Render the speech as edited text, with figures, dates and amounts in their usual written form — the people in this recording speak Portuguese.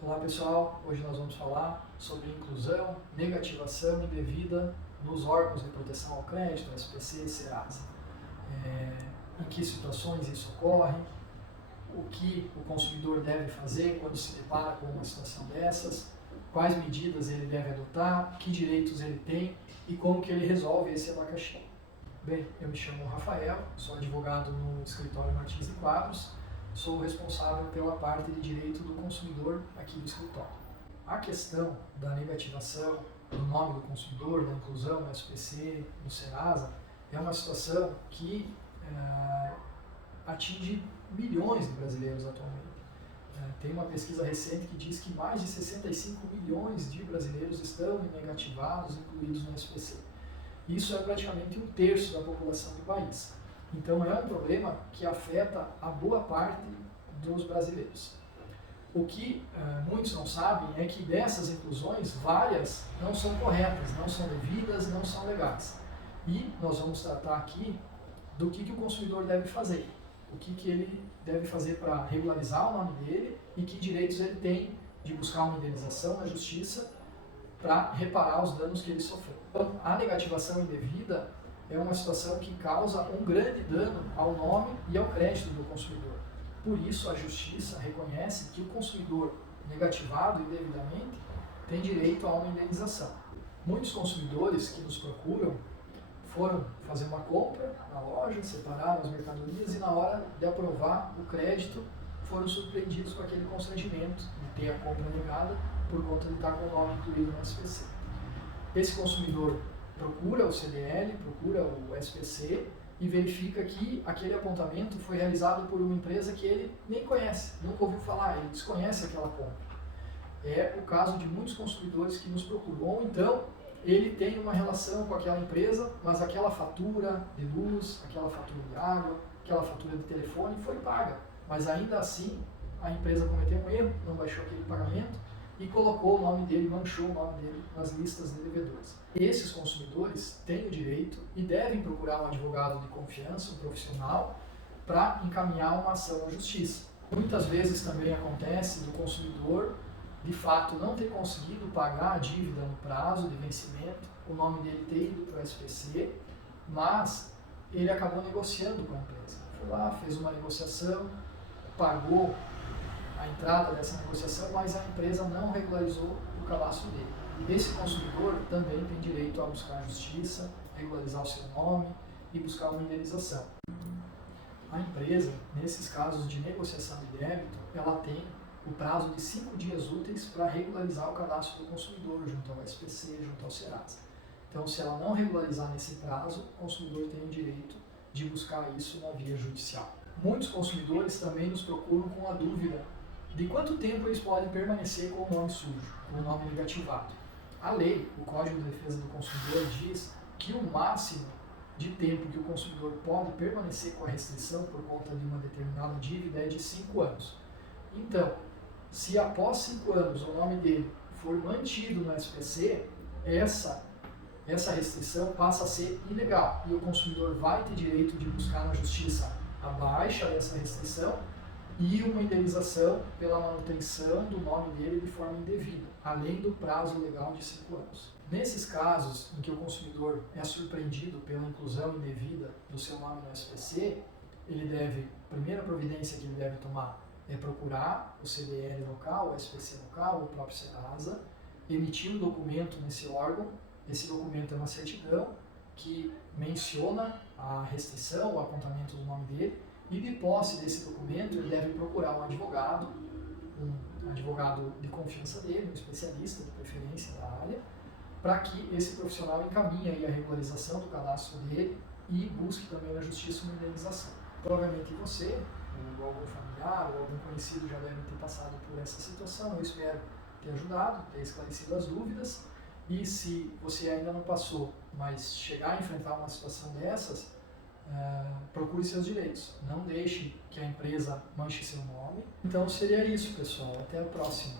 Olá pessoal, hoje nós vamos falar sobre inclusão, negativação indevida nos órgãos de proteção ao crédito, SPC e Serasa. Em que situações isso ocorre, o que o consumidor deve fazer quando se depara com uma situação dessas, quais medidas ele deve adotar, que direitos ele tem e como que ele resolve esse abacaxi. Bem, eu me chamo Rafael, sou advogado no escritório Martins e Quadros, sou responsável pela parte de direito do consumidor aqui do escritório. A questão da negativação do nome do consumidor, da inclusão no SPC, no Serasa, é uma situação que atinge milhões de brasileiros atualmente. Tem uma pesquisa recente que diz que mais de 65 milhões de brasileiros estão negativados, incluídos no SPC. Isso é praticamente 1/3 da população do país. Então é um problema que afeta a boa parte dos brasileiros. O que muitos não sabem é que dessas inclusões, várias não são corretas, não são devidas, não são legais. E nós vamos tratar aqui do que o consumidor deve fazer. O que ele deve fazer para regularizar o nome dele e que direitos ele tem de buscar uma indenização na justiça para reparar os danos que ele sofreu. Então, a negativação indevida é uma situação que causa um grande dano ao nome e ao crédito do consumidor. Por isso, a Justiça reconhece que o consumidor negativado indevidamente tem direito a uma indenização. Muitos consumidores que nos procuram foram fazer uma compra na loja, separaram as mercadorias e na hora de aprovar o crédito foram surpreendidos com aquele constrangimento de ter a compra negada por conta de estar com o nome incluído no SPC. Esse consumidor procura o CDL, procura o SPC e verifica que aquele apontamento foi realizado por uma empresa que ele nem conhece, nunca ouviu falar, ele desconhece aquela compra. É o caso de muitos consumidores que nos procuram. Ou então, ele tem uma relação com aquela empresa, mas aquela fatura de luz, aquela fatura de água, aquela fatura de telefone foi paga. Mas ainda assim, a empresa cometeu um erro, não baixou aquele pagamento e colocou o nome dele, manchou o nome dele nas listas de devedores. Esses consumidores têm o direito e devem procurar um advogado de confiança, um profissional, para encaminhar uma ação à justiça. Muitas vezes também acontece do consumidor, de fato, não ter conseguido pagar a dívida no prazo de vencimento, o nome dele ter ido para o SPC, mas ele acabou negociando com a empresa. Foi lá, fez uma negociação, pagou a entrada dessa negociação, mas a empresa não regularizou o cadastro dele. Esse consumidor também tem direito a buscar a justiça, regularizar o seu nome e buscar uma indenização. A empresa, nesses casos de negociação de débito, ela tem o prazo de 5 dias úteis para regularizar o cadastro do consumidor junto ao SPC, junto ao Serasa. Então, se ela não regularizar nesse prazo, o consumidor tem o direito de buscar isso na via judicial. Muitos consumidores também nos procuram com a dúvida de quanto tempo eles podem permanecer com o nome sujo, com o nome negativado. A lei, o Código de Defesa do Consumidor, diz que o máximo de tempo que o consumidor pode permanecer com a restrição por conta de uma determinada dívida é de 5 anos. Então, se após 5 anos o nome dele for mantido no SPC, essa restrição passa a ser ilegal e o consumidor vai ter direito de buscar na justiça a baixa dessa restrição e uma indenização pela manutenção do nome dele de forma indevida, além do prazo legal de 5 anos. Nesses casos em que o consumidor é surpreendido pela inclusão indevida do seu nome no SPC, a primeira providência que ele deve tomar é procurar o CDL local, o SPC local, o próprio Serasa, emitir um documento nesse órgão. Esse documento é uma certidão que menciona a restrição, o apontamento do nome dele, e de posse desse documento ele deve procurar um advogado de confiança dele, um especialista de preferência da área, para que esse profissional encaminhe aí a regularização do cadastro dele e busque também na justiça uma indenização. Provavelmente você, ou algum familiar, ou algum conhecido já deve ter passado por essa situação. Eu espero ter ajudado, ter esclarecido as dúvidas. E se você ainda não passou, mas chegar a enfrentar uma situação dessas, procure seus direitos. Não deixe que a empresa manche seu nome. Então seria isso, pessoal. Até a próxima.